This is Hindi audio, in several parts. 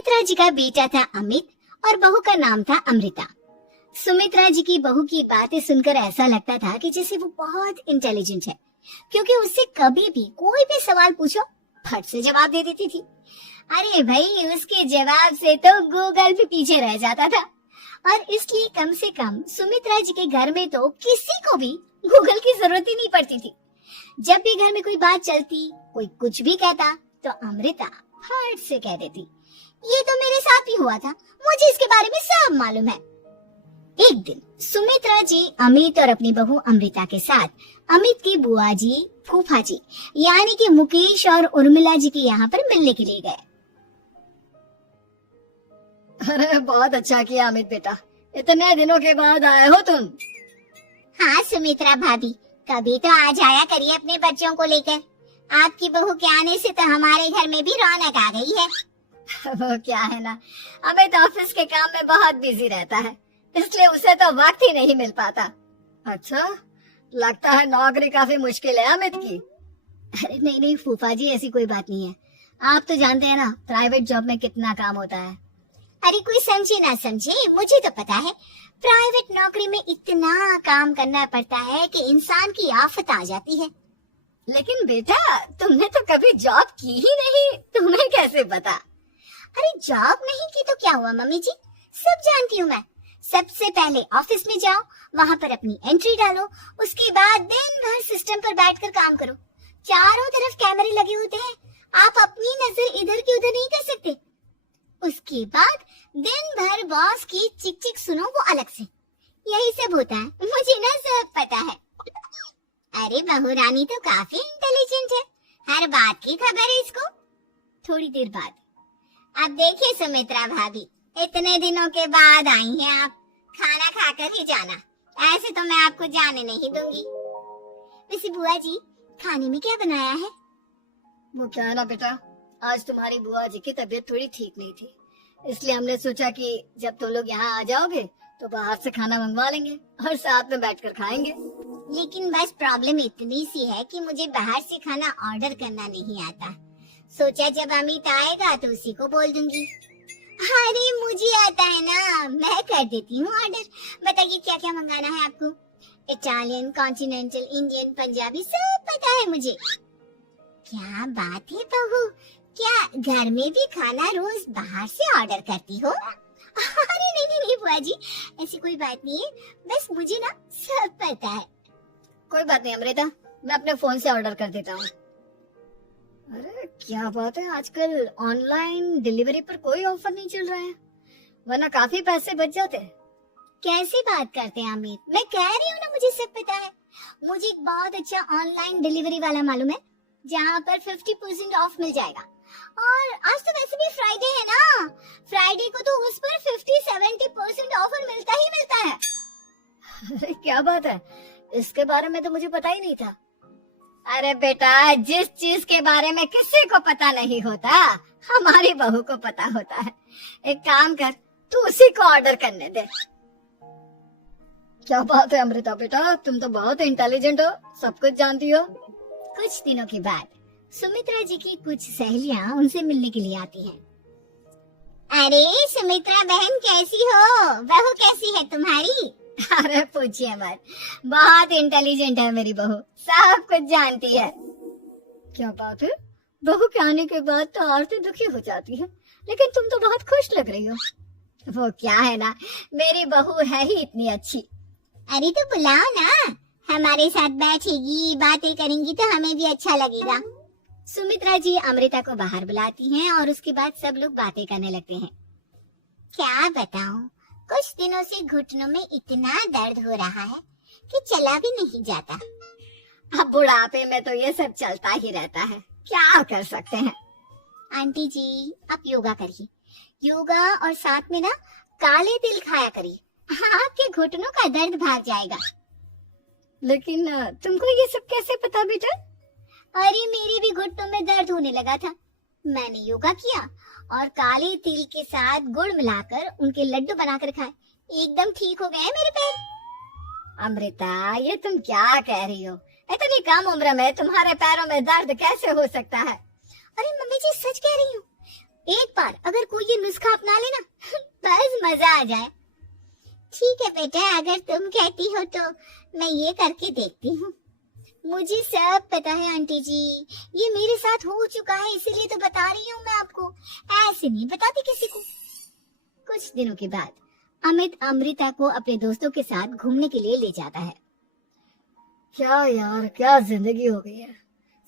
सुमित्रा जी का बेटा था अमित और बहू का नाम था अमृता। सुमित्रा जी की बहू की बातें सुनकर ऐसा लगता था कि जैसे वो बहुत इंटेलिजेंट है, क्योंकि उससे कभी भी कोई भी सवाल पूछो फट से जवाब दे देती थी। अरे भाई, उसके जवाब से तो गूगल भी पीछे रह जाता था। और इसलिए कम से कम सुमित्रा जी के घर में तो किसी को भी गूगल की जरूरत ही नहीं पड़ती थी। जब भी घर में कोई बात चलती, कोई कुछ भी कहता, तो अमृता फट से कह देती, ये तो मेरे साथ भी हुआ था, मुझे इसके बारे में सब मालूम है। एक दिन सुमित्रा जी अमित और अपनी बहू अमृता के साथ अमित की बुआ जी, फूफा जी यानी कि मुकेश और उर्मिला जी के यहाँ पर मिलने के लिए गए। अरे बहुत अच्छा किया अमित बेटा, इतने दिनों के बाद आए हो तुम। हाँ सुमित्रा भाभी, कभी तो आ जाया करिए अपने बच्चों को लेकर। आपकी बहू के आने से तो हमारे घर में भी रौनक आ गई है। वो क्या है ना, अमित ऑफिस के काम में बहुत बिजी रहता है, इसलिए उसे तो वक्त ही नहीं मिल पाता। अच्छा, लगता है नौकरी काफी मुश्किल है अमित की। अरे नहीं नहीं फूफा जी, ऐसी कोई बात नहीं है। आप तो जानते हैं ना प्राइवेट जॉब में कितना काम होता है। अरे कोई समझे ना समझे, मुझे तो पता है प्राइवेट नौकरी में इतना काम करना पड़ता है कि इंसान की आफत आ जाती है। लेकिन बेटा, तुमने तो कभी जॉब की ही नहीं, तुम्हें कैसे पता? अरे जॉब नहीं की तो क्या हुआ मम्मी जी, सब जानती हूँ मैं। सबसे पहले ऑफिस में जाओ, वहाँ पर अपनी एंट्री डालो, उसके बाद दिन भर सिस्टम पर बैठकर काम करो। चारों तरफ कैमरे लगे होते हैं, आप अपनी नजर इधर की उधर नहीं कर सकते। उसके बाद दिन भर बॉस की चिक चिक सुनो, वो अलग से। यही सब होता है, मुझे ना सब पता है। अरे बहू रानी तो काफी इंटेलिजेंट है, हर बात की खबर है इसको। थोड़ी देर बाद, अब देखिए सुमित्रा भाभी, इतने दिनों के बाद आई हैं आप, खाना खाकर ही जाना, ऐसे तो मैं आपको जाने नहीं दूंगी। वैसे बुआ जी, खाने में क्या बनाया है? वो क्या है ना बेटा, आज तुम्हारी बुआ जी की तबीयत थोड़ी ठीक नहीं थी, इसलिए हमने सोचा कि जब तुम लोग यहाँ आ जाओगे तो बाहर से खाना मंगवा लेंगे और साथ में बैठकर खाएंगे। लेकिन बस प्रॉब्लम इतनी सी है कि मुझे बाहर से खाना ऑर्डर करना नहीं आता। सोचा जब अमित आएगा तो उसी को बोल दूंगी। अरे मुझे आता है ना, मैं कर देती हूँ ऑर्डर। बताइए क्या क्या मंगाना है आपको? इटालियन, कॉन्टिनेंटल, इंडियन, पंजाबी, सब पता है मुझे। क्या बात है बहू, क्या घर में भी खाना रोज बाहर से ऑर्डर करती हो? अरे नहीं नहीं नहीं बुआ जी, ऐसी कोई बात नहीं है, बस मुझे ना सब पता है। कोई बात नहीं अमृता, मैं अपने फोन से ऑर्डर कर देता हूँ। अरे क्या बात है, आजकल ऑनलाइन डिलीवरी पर कोई ऑफर नहीं चल रहा है, वरना काफी पैसे बच जाते हैं। कैसी बात करते हैं अमित, मैं कह रही हूँ ना मुझे सब पता है। मुझे एक बहुत अच्छा ऑनलाइन डिलीवरी वाला मालूम है, जहाँ पर 50% ऑफ मिल जाएगा। और आज तो वैसे भी फ्राइडे है ना, फ्राइडे को तो उस पर 50-70% ऑफर मिलता ही मिलता है। अरे क्या बात है, इसके बारे में तो मुझे पता ही नहीं था। अरे बेटा, जिस चीज के बारे में किसी को पता नहीं होता, हमारी बहू को पता होता है। एक काम कर, तू उसी को ऑर्डर करने दे। क्या बात है अमृता बेटा, तुम तो बहुत इंटेलिजेंट हो, सब कुछ जानती हो। कुछ दिनों के बाद सुमित्रा जी की कुछ सहेलियां उनसे मिलने के लिए आती हैं। अरे सुमित्रा बहन कैसी हो, बहू कैसी है तुम्हारी? अरे पूछिए मत, बहुत इंटेलिजेंट है मेरी बहू, सब कुछ जानती है। क्या बात है, बहू के आने के बाद तो आरती दुखी हो जाती है, लेकिन तुम तो बहुत खुश लग रही हो। वो क्या है ना, मेरी बहू है ही इतनी अच्छी। अरे तो बुलाओ ना, हमारे साथ बैठेगी, बातें करेंगी तो हमें भी अच्छा लगेगा। सुमित्रा जी अमृता को बाहर बुलाती हैं और उसके बाद सब लोग बातें करने लगते हैं। क्या बताऊं, कुछ दिनों से घुटनों में इतना दर्द हो रहा है कि चला भी नहीं जाता। अब बुढ़ापे में तो ये सब चलता ही रहता है, क्या कर सकते हैं। आंटी जी, आप योगा करिए, योगा और साथ में ना काले तिल खाया करिए, आपके घुटनों का दर्द भाग जाएगा। लेकिन तुमको ये सब कैसे पता बेटा? अरे मेरे भी घुटनों में दर्द होने लगा था, मैंने योगा किया और काले तिल के साथ गुड़ मिलाकर उनके लड्डू बनाकर खाए, एकदम ठीक हो गए मेरे पैर। अमृता, ये तुम क्या कह रही हो, इतनी कम उम्र में तुम्हारे पैरों में दर्द कैसे हो सकता है? अरे मम्मी जी सच कह रही हूँ, एक बार अगर कोई ये नुस्खा अपना लेना बस मजा आ जाए। ठीक है बेटा, अगर तुम कहती हो तो मैं ये करके देखती हूँ। मुझे सब पता है आंटी जी, ये मेरे साथ हो चुका है, इसीलिए तो बता रही हूँ मैं आपको, ऐसे नहीं बताती किसी को। कुछ दिनों के बाद अमित अमृता को अपने दोस्तों के साथ घूमने के लिए ले जाता है। क्या यार, क्या जिंदगी हो गई है।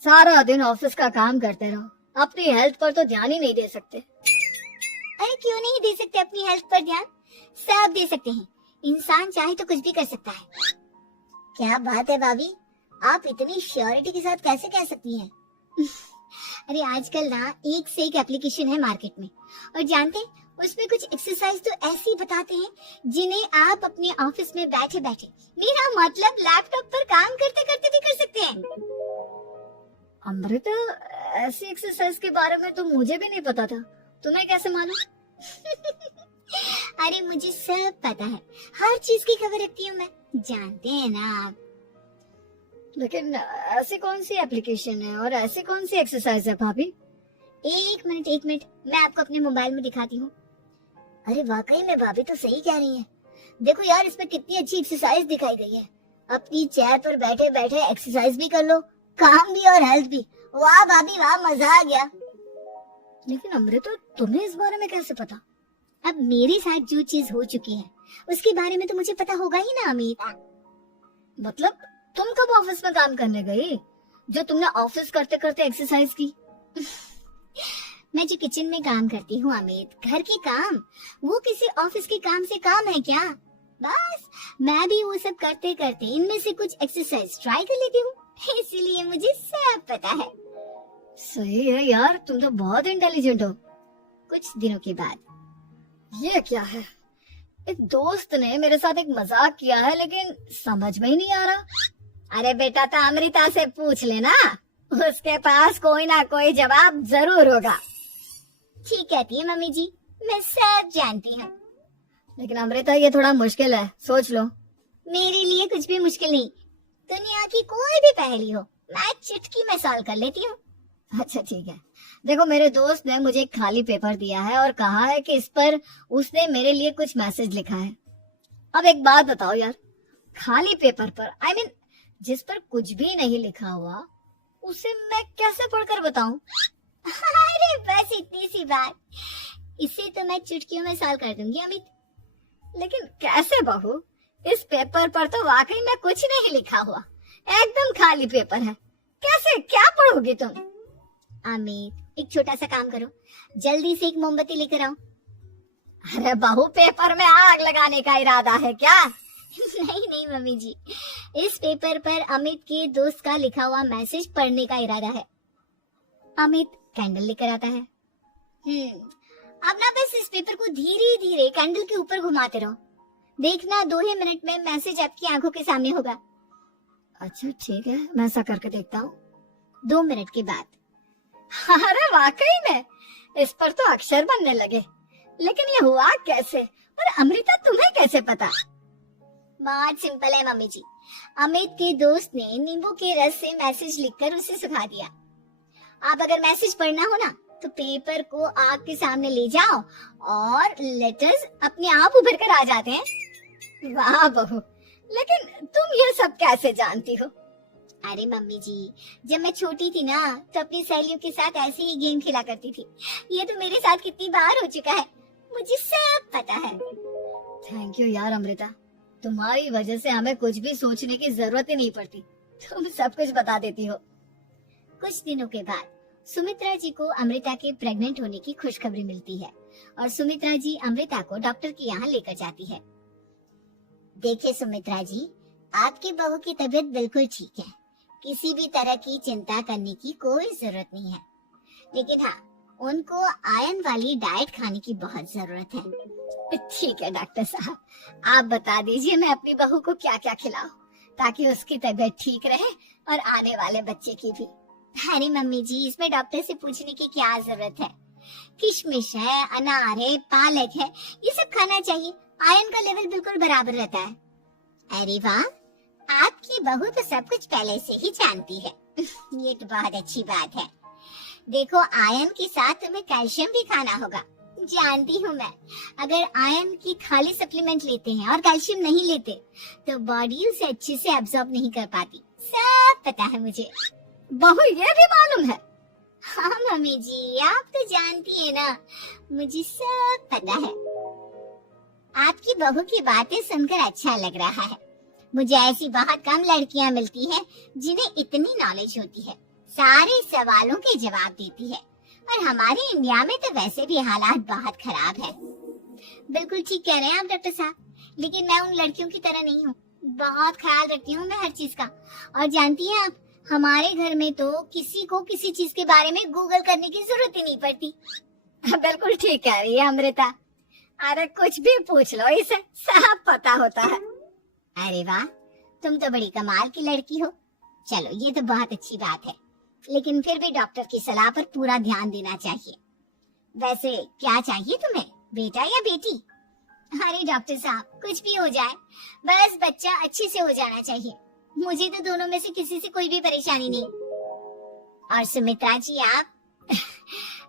सारा दिन ऑफिस का काम करते रहो, अपनी हेल्थ पर तो ध्यान ही नहीं दे सकते। अरे क्यों नहीं दे सकते अपनी हेल्थ पर ध्यान? सब दे सकते हैं, इंसान चाहे तो कुछ भी कर सकता है। क्या बात है भाभी, आप इतनी श्योरिटी के साथ कैसे कह सकती हैं? अरे आजकल ना एक से एक एप्लीकेशन है मार्केट में, और जानते हैं उसमें कुछ एक्सरसाइज तो ऐसी बताते हैं जिन्हें आप अपने ऑफिस में बैठे बैठे, मेरा मतलब लैपटॉप पर काम करते करते भी कर सकते हैं। अमृता, ऐसी एक्सरसाइज के बारे में तो मुझे भी नहीं पता था, तुम्हें कैसे मालूम? अरे मुझे सब पता है, हर चीज की खबर रखती हूँ मैं, जानते हैं ना आप। लेकिन ऐसी कौन सी एप्लीकेशन है और ऐसी कौन सी एक्सरसाइज है भाभी? एक मिनट, मैं आपको अपने मोबाइल में दिखाती हूँ। अरे वाकई में भाभी तो सही कह रही हैं। देखो यार, इसमें कितनी अच्छी एक्सरसाइज दिखाई गई है। अपनी चेयर पर बैठे बैठे एक्सरसाइज भी कर लो, काम भी और हेल्थ भी। वाह भाभी वाह, मजा आ गया। लेकिन अमृता, तुम्हें इस बारे में कैसे पता? अब मेरे साथ जो चीज हो चुकी है उसके बारे में तो मुझे पता होगा ही ना अमित। मतलब तुम कब ऑफिस में काम करने गई जो तुमने ऑफिस करते करते एक्सरसाइज की? मैं जो किचन में काम करती हूँ अमित, घर के काम, वो किसी ऑफिस के काम से काम है क्या? बस मैं भी वो सब करते करते इनमें से कुछ एक्सरसाइज ट्राई कर लेती हूँ, इसीलिए मुझे सब पता है। सही है यार, तुम तो बहुत इंटेलिजेंट हो। कुछ दिनों के बाद, ये क्या है? एक दोस्त ने मेरे साथ एक मजाक किया है, लेकिन समझ में ही नहीं आ रहा। अरे बेटा, तो अमृता से पूछ लेना, उसके पास कोई ना कोई जवाब जरूर होगा। ठीक कहती है मम्मी जी, मैं सब जानती हूँ। लेकिन अमृता, ये थोड़ा मुश्किल है, सोच लो। मेरे लिए कुछ भी मुश्किल नहीं, दुनिया की कोई भी पहेली हो मैं चुटकी में सॉल्व कर लेती हूँ। अच्छा ठीक है, देखो मेरे दोस्त ने मुझे एक खाली पेपर दिया है और कहा है कि इस पर उसने मेरे लिए कुछ मैसेज लिखा है। अब एक बात बताओ यार, खाली पेपर पर, I mean, जिस पर कुछ भी नहीं लिखा हुआ, उसे मैं कैसे पढ़कर बताऊं? अरे बस इतनी सी बात, इसे तो मैं चुटकियों में सॉल्व कर दूंगी अमित। लेकिन कैसे बहू? इस पेपर पर तो वाकई में कुछ नहीं लिखा हुआ, एकदम खाली पेपर है, कैसे, क्या पढ़ोगी तुम? अमित, एक छोटा सा काम करो, जल्दी से एक मोमबत्ती लेकर आओ। अरे बहू, पेपर में आग लगाने का इरादा है क्या? नहीं मम्मी जी, इस पेपर पर अमित के दोस्त का लिखा हुआ मैसेज पढ़ने का इरादा है। अमित कैंडल लेकर आता है। अब ना बस इस पेपर को धीरे धीरे कैंडल के ऊपर घुमाते रहो, देखना 2 ही मिनट में मैसेज आपकी आंखों के सामने होगा। अच्छा ठीक है, मैं ऐसा करके देखता हूँ। 2 मिनट के बाद, अरे वाकई में इस पर तो अक्षर बनने लगे, लेकिन ये हुआ कैसे? और अमृता, तुम्हें कैसे पता? बहुत सिंपल है मम्मी जी, अमित के दोस्त ने नींबू के रस से मैसेज लिखकर उसे सुखा दिया। आप अगर मैसेज पढ़ना हो ना तो पेपर को आग के सामने ले जाओ और लेटर्स अपने आप उभर कर आ जाते हैं। वाह बहू, लेकिन तुम ये सब कैसे जानती हो? अरे मम्मी जी, जब मैं छोटी थी ना तो अपनी सहेलियों के साथ ऐसे ही गेम खेला करती थी। ये तो मेरे साथ कितनी बार हो चुका है, मुझे सब पता है। थैंक यू यार अमृता, तुम्हारी वजह से हमें कुछ भी सोचने की जरूरत ही नहीं पड़ती, तुम सब कुछ बता देती हो। कुछ दिनों के बाद सुमित्रा जी को अमृता के प्रेग्नेंट होने की खुशखबरी मिलती है और सुमित्रा जी अमृता को डॉक्टर के यहाँ लेकर जाती है। देखिए सुमित्रा जी, आपकी बहू की तबीयत बिल्कुल ठीक है, किसी भी तरह की चिंता करने की कोई जरूरत नहीं है, लेकिन हाँ, उनको आयरन वाली डाइट खाने की बहुत जरूरत है। ठीक है डॉक्टर साहब, आप बता दीजिए मैं अपनी बहू को क्या क्या खिलाऊं ताकि उसकी तबीयत ठीक रहे और आने वाले बच्चे की भी। अरे मम्मी जी, इसमें डॉक्टर से पूछने की क्या जरूरत है, किशमिश है, अनार है, पालक है, ये सब खाना चाहिए, आयरन का लेवल बिल्कुल बराबर रहता है। अरे वाह, आपकी बहू तो सब कुछ पहले से ही जानती है। ये तो बहुत अच्छी बात है। देखो आयरन के साथ तुम्हें कैल्शियम भी खाना होगा। जानती हूँ मैं, अगर आयरन की खाली सप्लीमेंट लेते हैं और कैल्शियम नहीं लेते तो बॉडी उसे अच्छे से एब्जॉर्ब नहीं कर पाती। सब पता है मुझे। बहू ये भी मालूम है? हाँ मम्मी जी, आप तो जानती है ना, मुझे सब पता है। आपकी बहू की बातें सुनकर अच्छा लग रहा है। मुझे ऐसी बहुत कम लड़कियां मिलती हैं जिन्हें इतनी नॉलेज होती है, सारे सवालों के जवाब देती है। और हमारे इंडिया में तो वैसे भी हालात बहुत खराब है। बिल्कुल ठीक कह रहे हैं आप डॉक्टर साहब, लेकिन मैं उन लड़कियों की तरह नहीं हूँ। बहुत ख्याल रखती हूँ मैं हर चीज का। और जानती हैं आप, हमारे घर में तो किसी को किसी चीज के बारे में गूगल करने की जरूरत ही नहीं पड़ती। बिल्कुल ठीक कह रही है अमृता। अरे कुछ भी पूछ लो, इसे सब पता होता है। अरे वाह, तुम तो बड़ी कमाल की लड़की हो। चलो ये तो बहुत अच्छी बात है, लेकिन फिर भी डॉक्टर की सलाह पर पूरा ध्यान देना चाहिए। वैसे क्या चाहिए तुम्हें, बेटा या बेटी? अरे डॉक्टर साहब, कुछ भी हो जाए, बस बच्चा अच्छे से हो जाना चाहिए। मुझे तो दोनों में से किसी से कोई भी परेशानी नहीं। और सुमित्रा जी आप?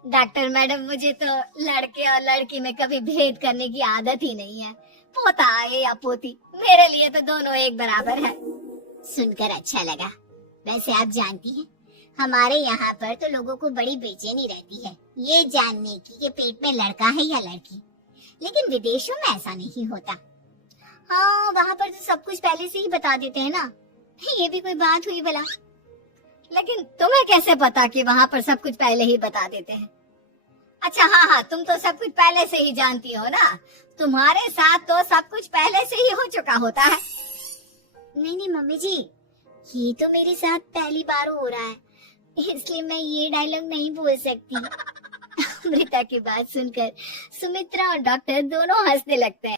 डॉक्टर मैडम, मुझे तो लड़के और लड़की में कभी भेद करने की आदत ही नहीं है। पोता आए या पोती, मेरे लिए तो दोनों एक बराबर है। सुनकर अच्छा लगा। वैसे आप जानती हैं, हमारे यहाँ पर तो लोगों को बड़ी बेचैनी रहती है ये जानने की कि पेट में लड़का है या लड़की, लेकिन विदेशों में ऐसा नहीं होता। हाँ, वहाँ पर तो सब कुछ पहले से ही बता देते हैं ना। ये भी कोई बात हुई भला? लेकिन तुम्हें कैसे पता कि वहाँ पर सब कुछ पहले ही बता देते हैं? अच्छा हाँ, तुम तो सब कुछ पहले से ही जानती हो ना। तुम्हारे साथ तो सब कुछ पहले से ही हो चुका होता है। नहीं मम्मी जी, ये तो मेरे साथ पहली बार हो रहा है, इसलिए मैं ये डायलॉग नहीं बोल सकती। अमृता की बात सुनकर सुमित्रा और डॉक्टर दोनों हंसने लगते हैं।